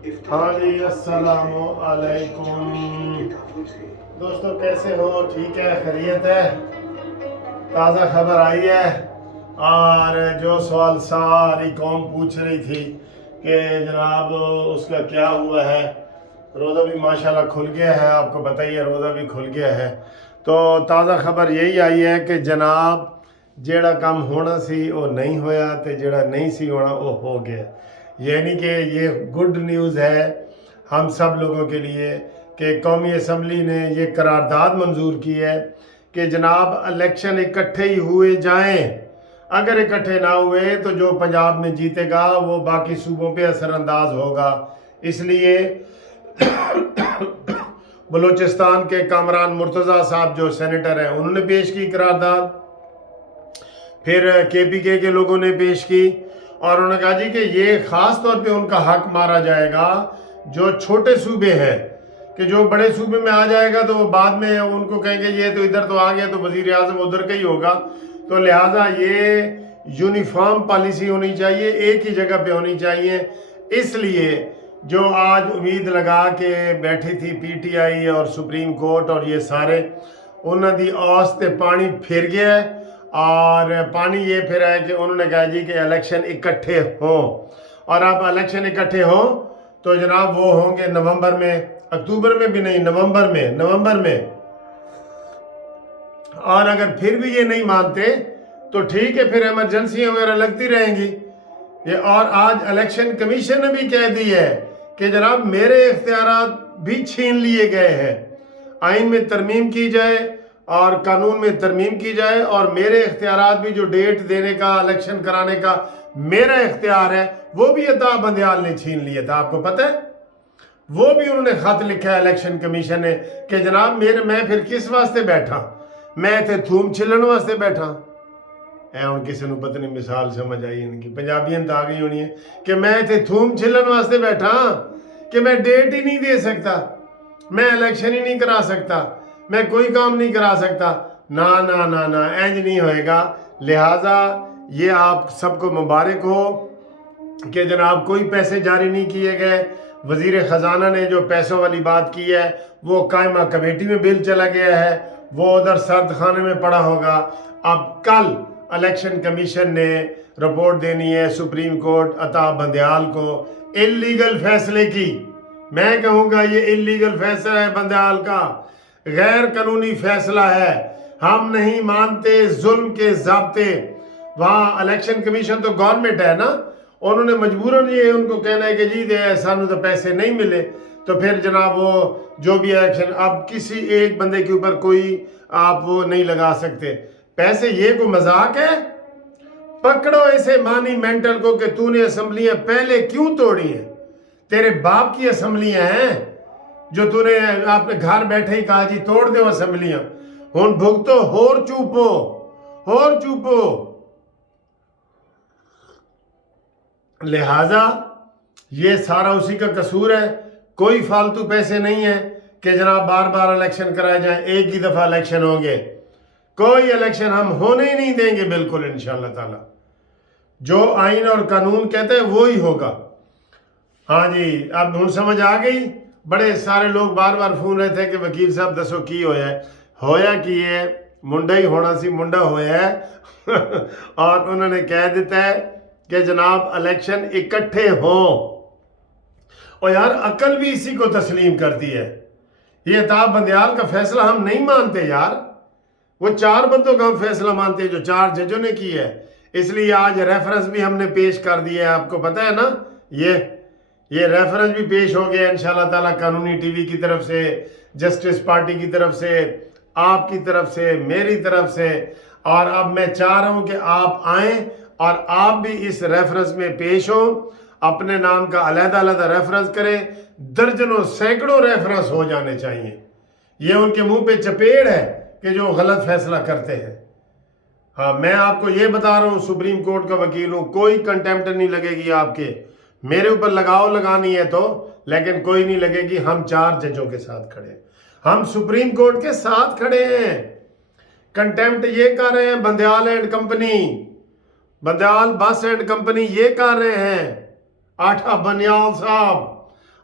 ہاں جی، السلام علیکم دوستوں، کیسے ہو؟ ٹھیک ہے، خیریت ہے؟ تازہ خبر آئی ہے، اور جو سوال ساری قوم پوچھ رہی تھی کہ جناب اس کا کیا ہوا ہے۔ روزہ بھی ماشاءاللہ کھل گیا ہے، آپ کو پتہ ہی ہے، روزہ بھی کھل گیا ہے۔ تو تازہ خبر یہی آئی ہے کہ جناب جیڑا کام ہونا سی وہ نہیں ہویا، تے جیڑا نہیں سی ہونا وہ ہو گیا۔ یعنی کہ یہ گڈ نیوز ہے ہم سب لوگوں کے لیے کہ قومی اسمبلی نے یہ قرارداد منظور کی ہے کہ جناب الیکشن اکٹھے ہی ہوئے جائیں۔ اگر اکٹھے نہ ہوئے تو جو پنجاب میں جیتے گا وہ باقی صوبوں پہ اثر انداز ہوگا۔ اس لیے بلوچستان کے کامران مرتضیٰ صاحب جو سینیٹر ہیں انہوں نے پیش کی قرارداد، پھر کے پی کے لوگوں نے پیش کی، اور انہوں نے کہا جی کہ یہ خاص طور پہ ان کا حق مارا جائے گا جو چھوٹے صوبے ہیں، کہ جو بڑے صوبے میں آ جائے گا تو وہ بعد میں ان کو کہیں گے یہ تو ادھر تو آ گیا تو وزیر اعظم ادھر کا ہی ہوگا۔ تو لہٰذا یہ یونیفارم پالیسی ہونی چاہیے، ایک ہی جگہ پہ ہونی چاہیے۔ اس لیے جو آج امید لگا کے بیٹھی تھی پی ٹی آئی اور سپریم کورٹ اور یہ سارے، انہوں دی آس تے پانی پھر گیا ہے، اور پانی یہ پھر ہے کہ انہوں نے کہا جی کہ الیکشن اکٹھے ہوں، اور اب الیکشن اکٹھے ہوں تو جناب وہ ہوں گے نومبر میں، اکتوبر میں بھی نہیں، نومبر میں۔ اور اگر پھر بھی یہ نہیں مانتے تو ٹھیک ہے، پھر ایمرجنسیاں وغیرہ لگتی رہیں گی۔ اور آج الیکشن کمیشن نے بھی کہہ دی ہے کہ جناب میرے اختیارات بھی چھین لیے گئے ہیں، آئین میں ترمیم کی جائے اور قانون میں ترمیم کی جائے، اور میرے اختیارات بھی جو ڈیٹ دینے کا، الیکشن کرانے کا میرا اختیار ہے وہ بھی عطا بندیال نے چھین لیا تھا۔ آپ کو پتہ ہے وہ بھی انہوں نے خط لکھا ہے الیکشن کمیشن نے کہ جناب میں پھر کس واسطے بیٹھا، میں تھے تھوم چھلن واسطے بیٹھا۔ ان کسی نے پتہ نہیں مثال سمجھ آئی ان کی، پنجابیاں تو آ گئی ہونی ہے کہ میں تھے تھوم چھلن واسطے بیٹھا، کہ میں ڈیٹ ہی نہیں دے سکتا، میں الیکشن ہی نہیں کرا سکتا، میں کوئی کام نہیں کرا سکتا۔ نا نا نا نا، اینج نہیں ہوئے گا۔ لہٰذا یہ آپ سب کو مبارک ہو کہ جناب کوئی پیسے جاری نہیں کیے گئے۔ وزیر خزانہ نے جو پیسوں والی بات کی ہے وہ قائمہ کمیٹی میں بل چلا گیا ہے، وہ ادھر سرد خانے میں پڑا ہوگا۔ اب کل الیکشن کمیشن نے رپورٹ دینی ہے سپریم کورٹ عطا بندیال کو اللیگل فیصلے کی۔ میں کہوں گا یہ اللیگل فیصلہ ہے بندیال کا، غیر قانونی فیصلہ ہے۔ ہم نہیں مانتے ظلم کے ضابطے۔ وہاں الیکشن کمیشن تو گورنمنٹ ہے نا، انہوں نے مجبوراً یہ ان کو کہنا ہے کہ جی سانو تو پیسے نہیں ملے، تو پھر جناب وہ جو بھی الیکشن، اب کسی ایک بندے کے اوپر کوئی آپ وہ نہیں لگا سکتے پیسے۔ یہ کوئی مذاق ہے؟ پکڑو ایسے مانی مینٹل کو کہ تو نے اسمبلیاں پہلے کیوں توڑی ہیں؟ تیرے باپ کی اسمبلیاں ہیں جو تو نے اپنے گھر بیٹھے ہی کہا جی توڑ دو اسمبلیاں، ہون بھگتو، ہور چوپو۔ لہٰذا یہ سارا اسی کا قصور ہے، کوئی فالتو پیسے نہیں ہیں کہ جناب بار بار الیکشن کرائے جائیں، ایک ہی دفعہ الیکشن ہوں گے۔ کوئی الیکشن ہم ہونے ہی نہیں دیں گے بالکل انشاءاللہ تعالی، جو آئین اور قانون کہتے ہیں وہی ہوگا۔ ہاں جی، اب ہن سمجھ آ گئی۔ بڑے سارے لوگ بار بار فون رہے تھے کہ وکیل صاحب دسو کی ہویا کی ہے، منڈا ہی ہونا سی، منڈا ہویا ہے اور انہوں نے کہہ دیتا ہے کہ جناب الیکشن اکٹھے ہوں۔ اور یار عقل بھی اسی کو تسلیم کرتی ہے۔ یہ عطا بندیال کا فیصلہ ہم نہیں مانتے یار، وہ 4 بندوں کا ہم فیصلہ مانتے ہیں جو 4 ججوں نے کی ہے۔ اس لیے آج ریفرنس بھی ہم نے پیش کر دیا ہے، آپ کو پتہ ہے نا، یہ ریفرنس بھی پیش ہو گیا انشاءاللہ تعالی، قانونی ٹی وی کی طرف سے، جسٹس پارٹی کی طرف سے، آپ کی طرف سے، میری طرف سے، اور اب میں چاہ رہا ہوں کہ آپ آئیں اور آپ بھی اس ریفرنس میں پیش ہوں، اپنے نام کا علیحدہ علیحدہ ریفرنس کریں۔ درجنوں سینکڑوں ریفرنس ہو جانے چاہیے۔ یہ ان کے منہ پہ چپیڑ ہے کہ جو غلط فیصلہ کرتے ہیں۔ ہاں، میں آپ کو یہ بتا رہا ہوں، سپریم کورٹ کا وکیل ہوں، کوئی کنٹیمپٹ نہیں لگے گی آپ کے، میرے اوپر لگانی ہے تو، لیکن کوئی نہیں لگے گی۔ ہم 4 ججوں کے ساتھ کھڑے ہیں، ہم سپریم کورٹ کے ساتھ کھڑے ہیں۔ کنٹیمپٹ یہ کر رہے ہیں بندیال اینڈ کمپنی، بندیال بس اینڈ کمپنی یہ کر رہے ہیں، آٹھا بنیال صاحب،